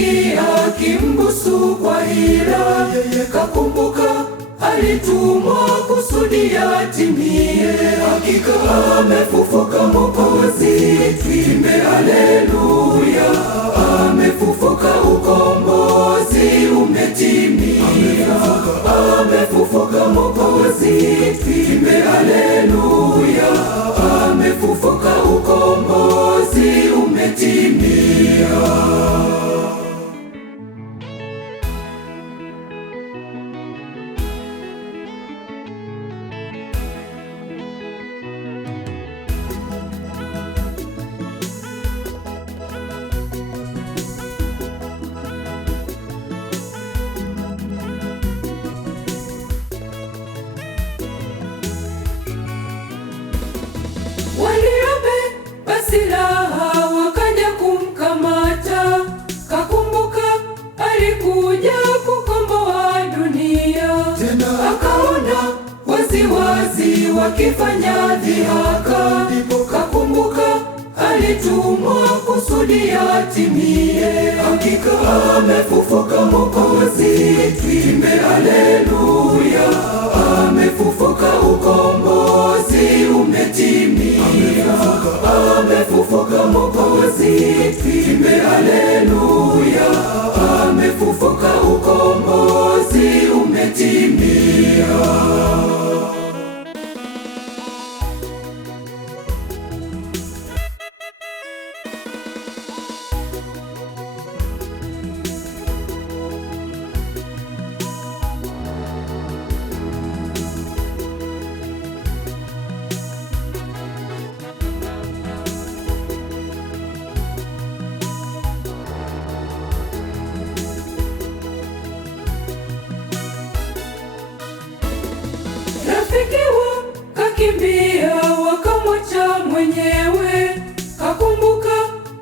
rafiki akimbusu kwa hila, yeye kakumbuka alitumwa kusudi yatimie. Hakika amefufuka Mwokozi, tuimbe haleluya. Amefufuka, ukombozi umetimia. Amefufuka Mwokozi, tuimbe haleluya. Amefufuka, ukombozi umetimia. Waliobeba silaha wakaja kumkamata, kakumbuka alikuja kukomboa dunia. Tena akaona waziwazi wakifanya dhihaka, kakumbuka alitumwa kusudi yatimie. Hakika amefufuka Mwokozi, tuimbe haleluya. Amefufuka, ukombozi umetimia. Amefufuka Mwokozi, tuimbe haleluya. Amefufuka, ukombozi umetimia. Rafiki kakimbia wakamwacha mwenyewe, kakumbuka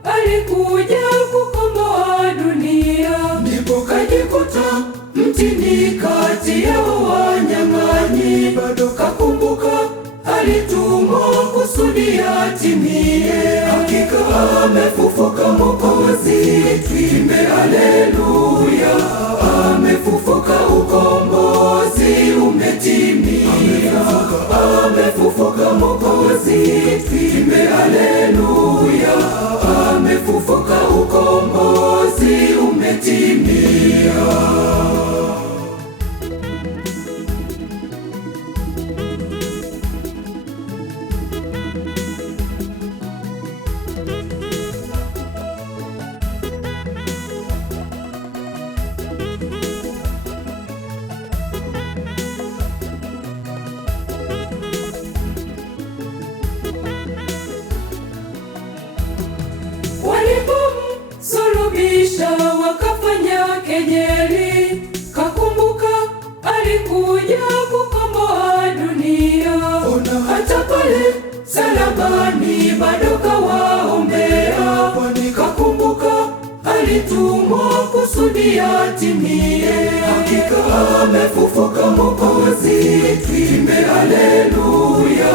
alikuja kukomboa dunia. Ndipo kajikuta mtini kati ya wanyang'anyi, bado kakumbuka alitumwa kusudi yatimie. Hakika amefufuka Mwokozi, tuimbe haleluya. Amefufuka, ukombozi umetimia. Amefufuka Mwokozi, tuimbe haleluya. Amefufuka, ukombozi umetimia. Walipomsulubisha wakafanya kejeli, kakumbuka alikuja kukomboa dunia. Hata pale salabani bado kawaombea, kakumbuka alitumwa kusudi yatimie. Hakika amefufuka Mwokozi, tuimbe haleluya.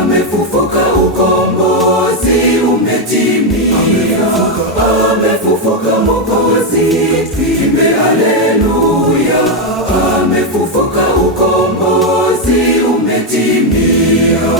Amefufuka, ukombozi umetimia. Amefufuka Mwokozi, tuimbe haleluya. Amefufuka, ukombozi umetimia.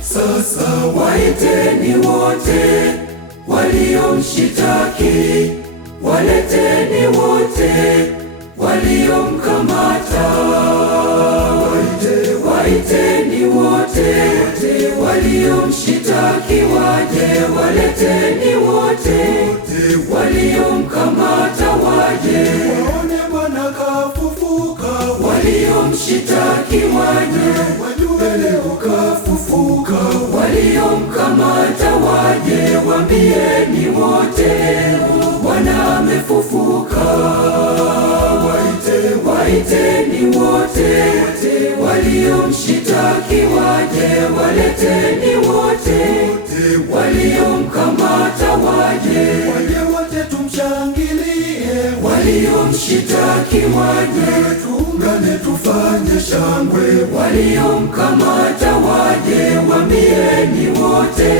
Sasa waiteni wote waliomshitaki, waleteni wote waliomkamata. Waiteni wote waliomshitaki waje, waleteni wote waliomkamata waje. Waone Bwana kafufuka, waliomshitaki waje, wajue leo kafufuka. Waliomkamata waje, waambieni wote Bwana amefufuka. Waiteni wote waliomshitaki waje, waleteni wote waliomshitaki waje, tuungane tufanye shangwe. waliomkamata waje, waambieni wote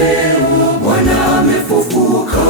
Bwana amefufuka.